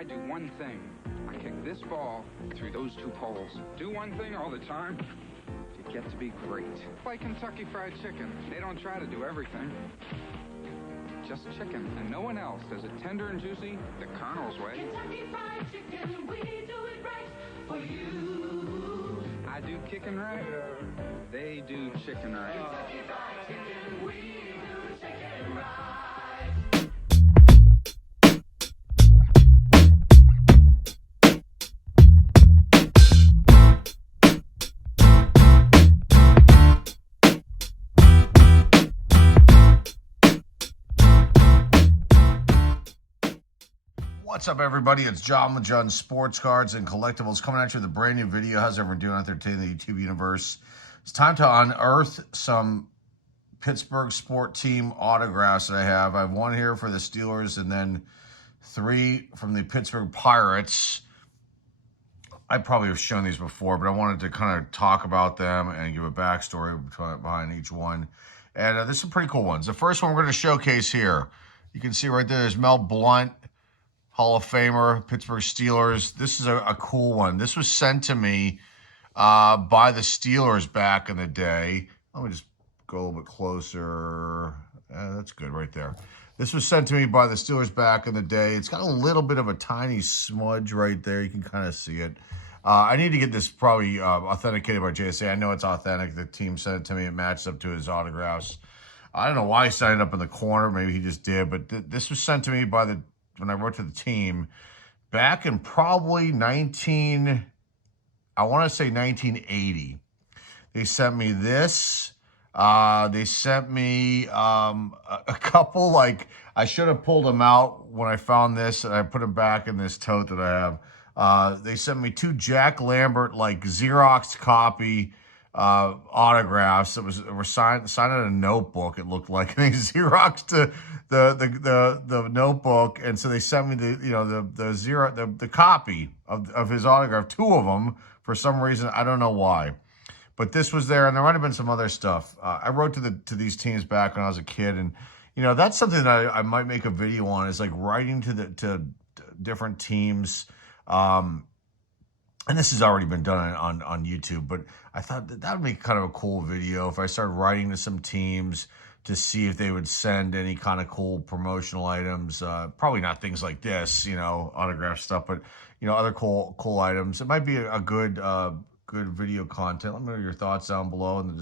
I do one thing. I kick this ball through those two poles. Do one thing all the time. You get to be great. Like Kentucky Fried Chicken. They don't try to do everything. Just chicken, and no one else does it tender and juicy the Colonel's way. Kentucky Fried Chicken, we do it right for you. I do kicking right. They do chicken right. Kentucky Fried Chicken, we do chicken right. What's up, everybody? It's John with John Sports Cards and Collectibles coming at you with a brand new video. How's everyone doing out there today in the YouTube universe? It's time to unearth some Pittsburgh sport team autographs that I have. I have one here for the Steelers and then three from the Pittsburgh Pirates. I probably have shown these before, but I wanted to kind of talk about them and give a backstory behind each one. And there's some pretty cool ones. The first one we're going to showcase here. You can see right there, there's Mel Blount, Hall of Famer, Pittsburgh Steelers. This is a cool one. This was sent to me by the Steelers back in the day. Let me just go a little bit closer. That's good right there. This was sent to me by the Steelers back in the day. It's got a little bit of a tiny smudge right there. You can kind of see it. I need to get this probably authenticated by JSA. I know it's authentic. The team sent it to me. It matched up to his autographs. I don't know why he signed it up in the corner. Maybe he just did. But this was sent to me by when I wrote to the team back in probably I want to say 1980. They sent me this. They sent me a couple, like, I should have pulled them out when I found this, and I put them back in this tote that I have. They sent me two Jack Lambert, like, Xerox copy autographs that were signed in a notebook. It looked like, and they Xeroxed the notebook, and so they sent me the copy of his autograph, two of them for some reason. I don't know why, but this was there, and there might have been some other stuff. I wrote to these teams back when I was a kid, and that's something that I might make a video on, is like writing to different teams. And this has already been done on YouTube, but I thought that would be kind of a cool video if I started writing to some teams to see if they would send any kind of cool promotional items. Probably not things like this, autograph stuff, but other cool items. It might be a good video content. Let me know your thoughts down below in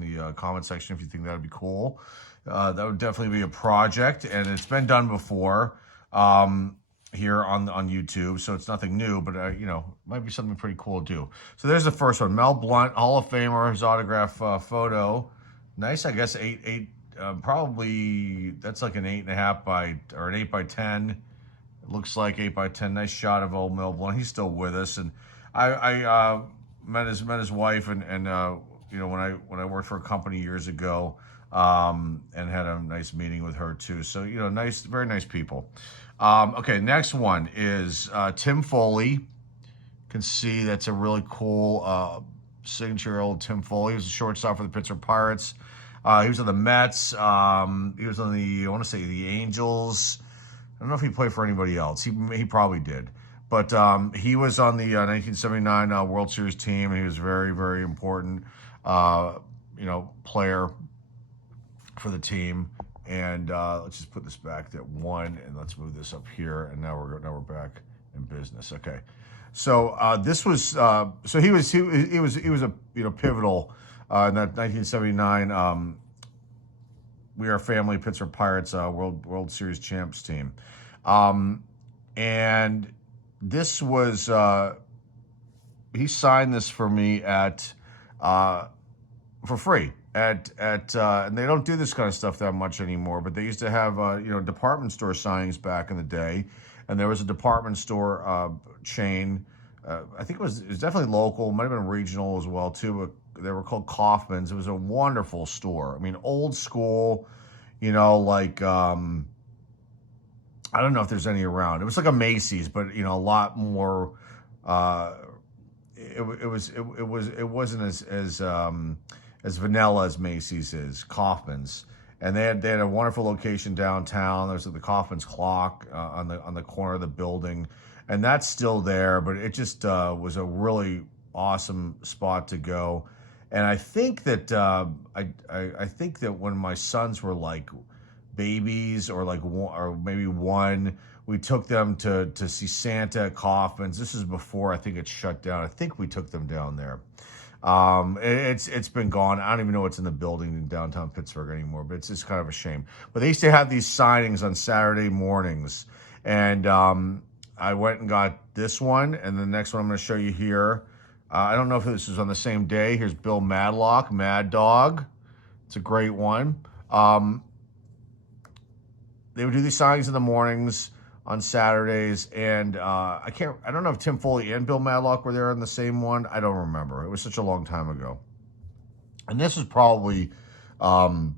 the comment section if you think that would be cool. That would definitely be a project, and it's been done before. Here on YouTube, so it's nothing new, but might be something pretty cool to do. So there's the first one, Mel Blount, Hall of Famer, his autograph photo. Nice, I guess probably that's like an 8.5 or an 8 by 10. It looks like 8 by 10. Nice shot of old Mel Blount. He's still with us, and I met his wife, and when I worked for a company years ago, and had a nice meeting with her too. So nice, very nice people. Okay, next one is Tim Foley. You can see that's a really cool signature old Tim Foley. He was a shortstop for the Pittsburgh Pirates. He was on the Mets. He was on I want to say the Angels. I don't know if he played for anybody else. He probably did. But he was on the 1979 World Series team, and he was very, very important, player for the team. And let's just put this back at one, and let's move this up here. And now we're back in business. Okay, so this was so he was a pivotal in that 1979 We Are Family Pittsburgh Pirates World Series champs team, and this was he signed this for me for free. And they don't do this kind of stuff that much anymore, but they used to have, department store signings back in the day. And there was a department store chain. I think it was definitely local, might have been regional as well too, but they were called Kaufman's. It was a wonderful store. I mean, old school, like, I don't know if there's any around. It was like a Macy's, but, a lot more, it wasn't as vanilla as Macy's is, Kaufman's. And they had a wonderful location downtown. There's the Kaufman's Clock on the corner of the building, and that's still there. But it just was a really awesome spot to go. And I think that I think that when my sons were like babies or like or maybe one, we took them to see Santa at Kaufman's. This is before I think it shut down. I think we took them down there. It's been gone. I don't even know what's in the building in downtown Pittsburgh anymore, but it's just kind of a shame. But they used to have these signings on Saturday mornings, and I went and got this one, and the next one I'm going to show you here. I don't know if this is on the same day. Here's Bill Madlock, Mad Dog. It's a great one. They would do these signings in the mornings on Saturdays, and I don't know if Tim Foley and Bill Madlock were there on the same one. I don't remember. It was such a long time ago. And this is probably, Bill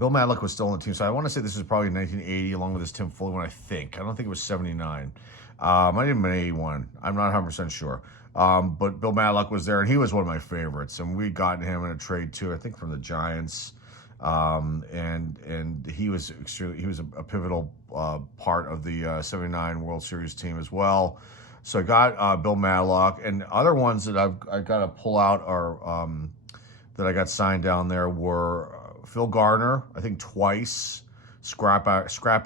Madlock was still on the team, so I want to say this is probably 1980 along with this Tim Foley one, I think. I don't think it was 79. Might have been 81. I'm not 100% sure. But Bill Madlock was there, and he was one of my favorites, and we'd gotten him in a trade too, I think from the Giants. And he was a pivotal part of the 79 World Series team as well. So I got Bill Madlock, and other ones that I got to pull out are that I got signed down there were Phil Garner, I think twice. Scrap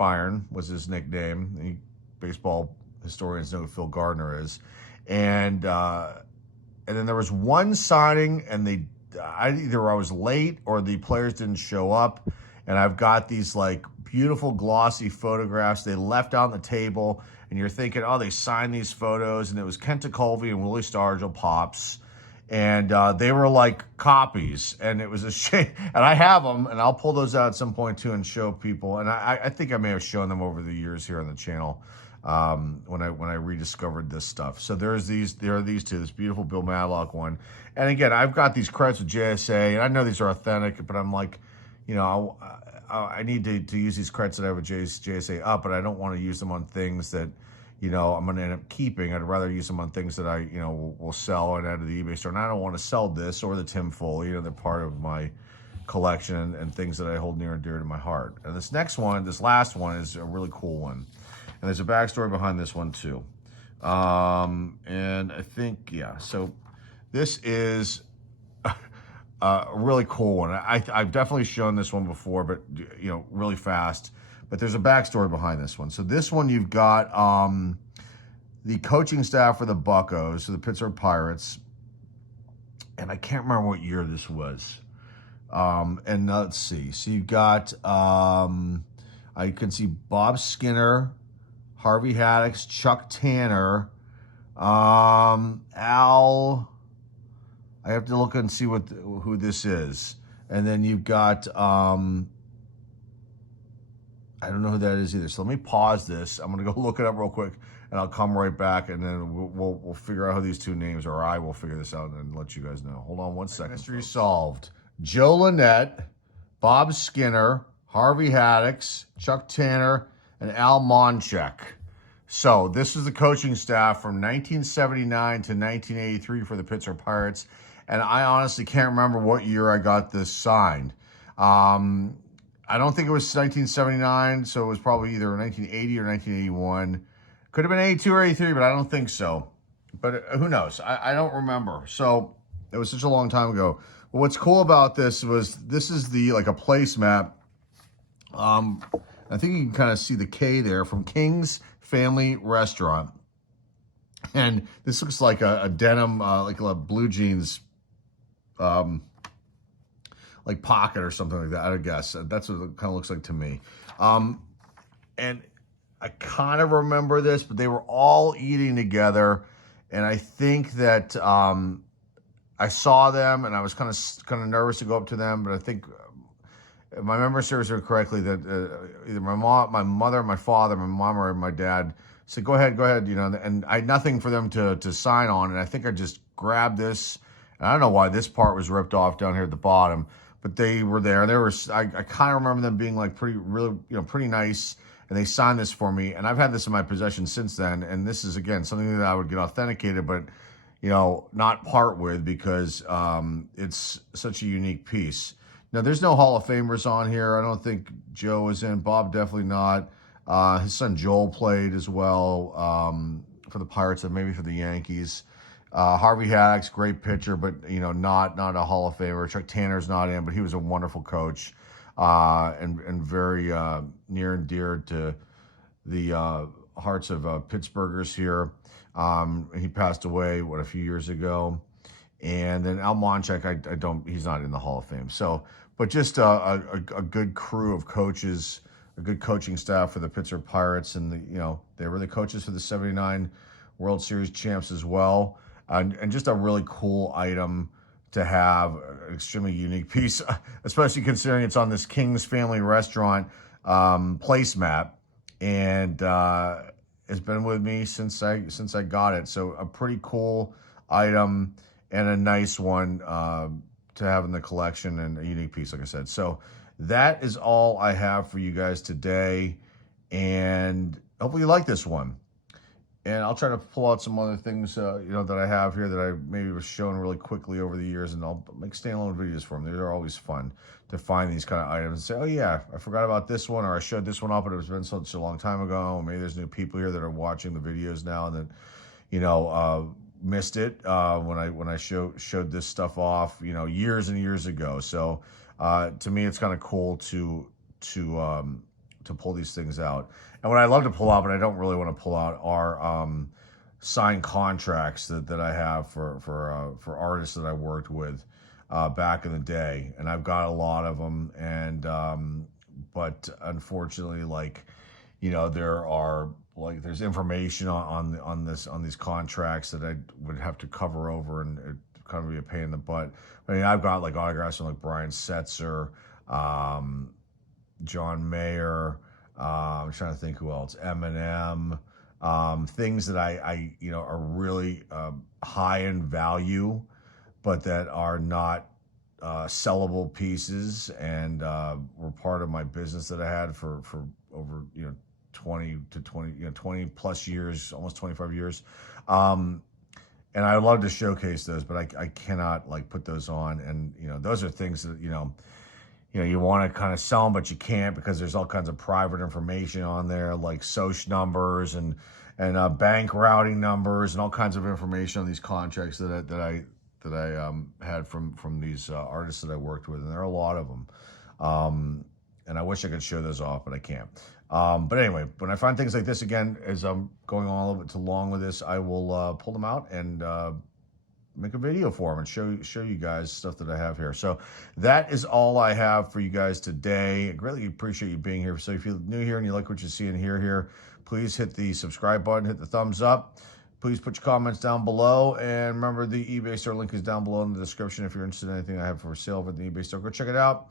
Iron was his nickname. Baseball historians know who Phil Garner is, and then there was one signing, and either I was late or the players didn't show up, and I've got these like beautiful glossy photographs they left on the table, and you're thinking, oh, they signed these photos, and it was Kent Tekulve and Willie Stargell Pops, and they were like copies, and it was a shame. And I have them, and I'll pull those out at some point too and show people, and I think I may have shown them over the years here on the channel when I rediscovered this stuff. So there are these two, this beautiful Bill Madlock one. And again, I've got these credits with JSA, and I know these are authentic, but I'm like, I need to use these credits that I have with JSA up, but I don't want to use them on things that, I'm going to end up keeping. I'd rather use them on things that I, will sell and add to the eBay store. And I don't want to sell this or the Tim Foley. They're part of my collection and things that I hold near and dear to my heart. And this last one is a really cool one. And there's a backstory behind this one too. And I think, so this is a really cool one. I've definitely shown this one before, but, really fast. But there's a backstory behind this one. So this one, you've got the coaching staff for the Buccos, so the Pittsburgh Pirates. And I can't remember what year this was. And let's see. So you've got, I can see Bob Skinner, Harvey Haddix, Chuck Tanner, Al. I have to look and see who this is, and then you've got I don't know who that is either. So let me pause this. I'm gonna go look it up real quick, and I'll come right back, and then we'll figure out who these two names are. Or I will figure this out and let you guys know. Hold on one second. Mystery solved. Joe Lynette, Bob Skinner, Harvey Haddix, Chuck Tanner, and Al Monchek. So this is the coaching staff from 1979 to 1983 for the Pittsburgh Pirates. And I honestly can't remember what year I got this signed. I don't think it was 1979, so it was probably either 1980 or 1981. Could have been 82 or 83, but I don't think so. But who knows? I don't remember. So it was such a long time ago. But what's cool about this is a place map. I think you can kind of see the K there from King's Family Restaurant. And this looks like a denim, like a blue jeans, like pocket or something like that, I guess. That's what it kind of looks like to me. And I kind of remember this, but they were all eating together. And I think that I saw them, and I was kind of nervous to go up to them, but I think if my memory serves her correctly, that either my mother, my father, my mom, or my dad said, go ahead, and I had nothing for them to sign on, and I think I just grabbed this, and I don't know why this part was ripped off down here at the bottom, but they were there, and I kind of remember them being like pretty nice, and they signed this for me, and I've had this in my possession since then, and this is, again, something that I would get authenticated, but, not part with, because it's such a unique piece. Now, there's no Hall of Famers on here. I don't think Joe is in. Bob definitely not. His son Joel played as well for the Pirates and maybe for the Yankees. Harvey Haddock's great pitcher, but not a Hall of Famer. Chuck Tanner's not in, but he was a wonderful coach and very near and dear to the hearts of Pittsburghers here. He passed away a few years ago, and then Al Monchek, he's not in the Hall of Fame. So, but just a good crew of coaches, a good coaching staff for the Pittsburgh Pirates, and they were the coaches for the '79 World Series champs as well. And just a really cool item to have, an extremely unique piece, especially considering it's on this King's Family Restaurant placemat, and it's been with me since I got it. So a pretty cool item and a nice one to have in the collection, and a unique piece, like I said. So that is all I have for you guys today, and hopefully you like this one. And I'll try to pull out some other things, that I have here that I maybe was showing really quickly over the years, and I'll make standalone videos for them. They're always fun to find these kind of items and say, oh yeah, I forgot about this one, or I showed this one off, but it's been such a long time ago. Maybe there's new people here that are watching the videos now and that, missed it when I showed this stuff off, years and years ago. So to me, it's kind of cool to pull these things out. And what I love to pull out, but I don't really want to pull out, are signed contracts that I have for artists that I worked with back in the day. And I've got a lot of them. And but unfortunately, there are there's information on these contracts that I would have to cover over, and it kind of be a pain in the butt. I mean, I've got autographs from Brian Setzer, John Mayer. I'm trying to think who else. Eminem. Things that I are really high in value, but that are not sellable pieces, and were part of my business that I had for over 20 plus years, almost 25 years. And I love to showcase those, but I cannot put those on. And those are things that you want to kind of sell them, but you can't, because there's all kinds of private information on there, like social numbers and bank routing numbers and all kinds of information on these contracts that I had from these artists that I worked with, and there are a lot of them. And I wish I could show those off, but I can't. But anyway, when I find things like this, again, as I'm going on a little bit too long with this, I will pull them out and make a video for them and show you guys stuff that I have here. So that is all I have for you guys today. I greatly appreciate you being here. So if you're new here and you like what you see and hear here, please hit the subscribe button, hit the thumbs up. Please put your comments down below. And remember, the eBay store link is down below in the description if you're interested in anything I have for sale over the eBay store. Go check it out.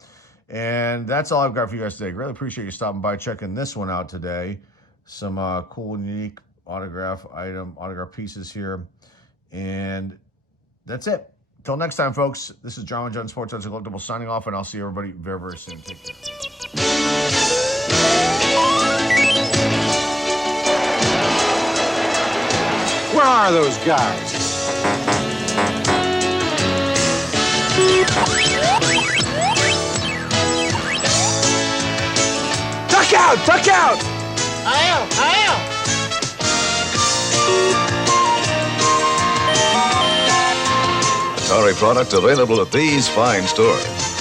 And that's all I've got for you guys today. Really appreciate you stopping by, checking this one out today. Some cool and unique autograph pieces here. And that's it. Until next time, folks, this is John Sports Arts and Collectibles signing off, and I'll see everybody very, very soon. Take care. Where are those guys? Duck out! Duck out! I am! Atari product available at these fine stores.